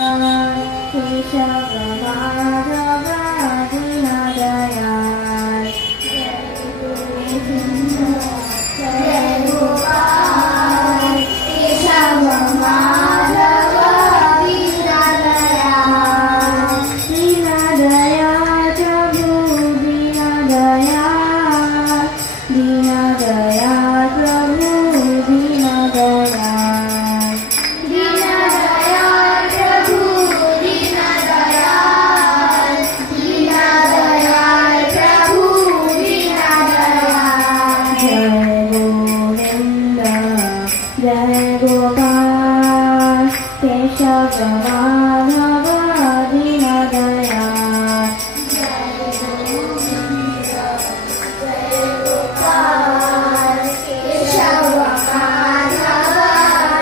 केशव माधव दीनदयाल जय गोपाल केशव माधव दीनदयाल दीनदयाल प्रभु दीनदयाल दीनदयाल प्रभु दीनदयाल दीनदयाल प्रभु दीनदयाल दीनदयाल प्रभु दीनदयाल जय गोविंद जय गोपाल केशव माधव दीनदयाल जय गोविंद जय गोपाल केशव माधव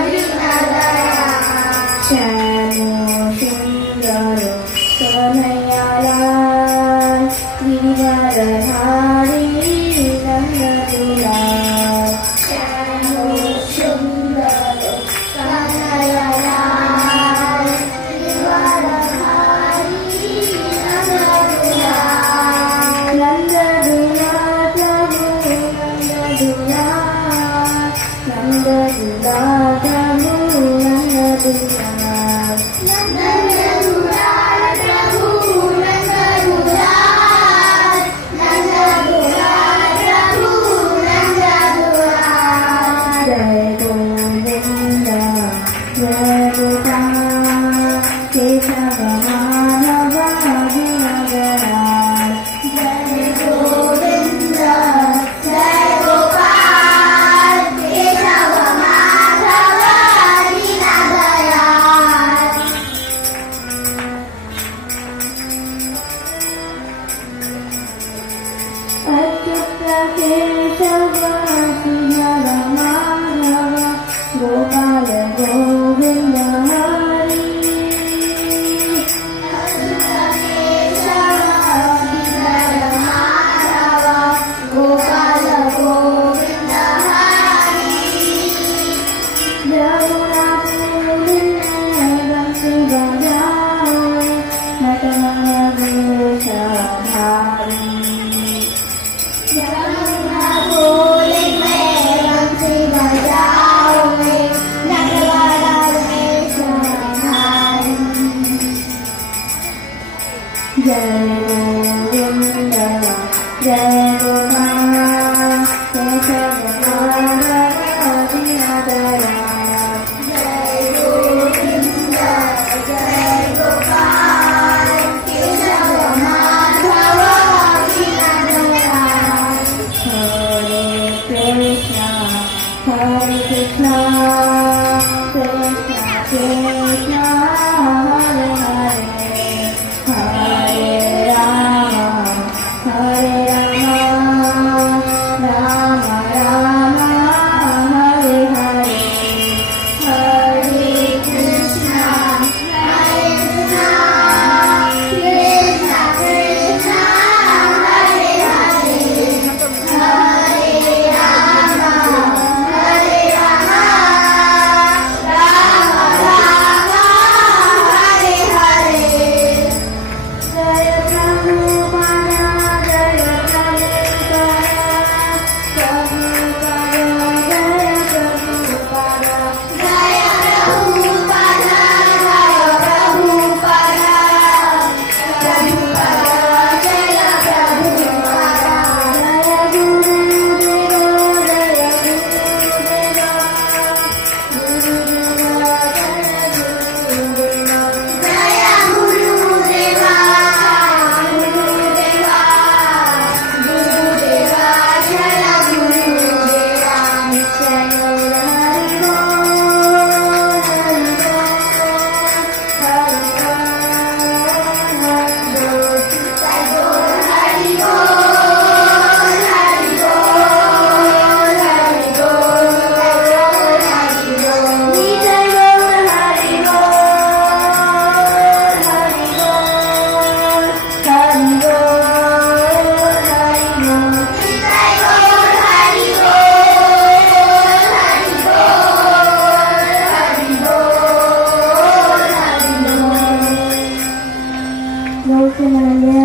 दीनदयाल श्यामो सुंदर कन्हैयालाल गिरिवरधारी नंददुलाल श्यामो सुंदर कन्हैयालाल गिरिवरधारी नंददुलाल नंददुलाल प्रभु नंददुलाल नंददुलाल प्रभु नंददुलाल नंददुलाल प्रभु नंददुलाल नंददुलाल प्रभु नंददुलाल जय गोविंद जय गोपाल केशव माधव दीनदयाल जय गोविंद जय गोपाल केशव माधव दीनदयाल अच्युत केशव श्रीधर माधव गोपाल गोविंद हरि अच्युत केशव श्रीधर माधव गोपाल गोविंद हरि यमुना पूर्णे बंसी बजाओ नटवर वेशधारी यमुना बोले मैं बंसी बजाओ नटवर वेशधारी जय गोविंद जय गोपाल केशव माधव दीनदयाल जय गोविंद जय गोपाल केशव माधव दीनदयाल हरे कृष्णा कृष्णा कृष्णा हरे हरे हरे ಯೋಚನೆಗಳಲ್ಲಿ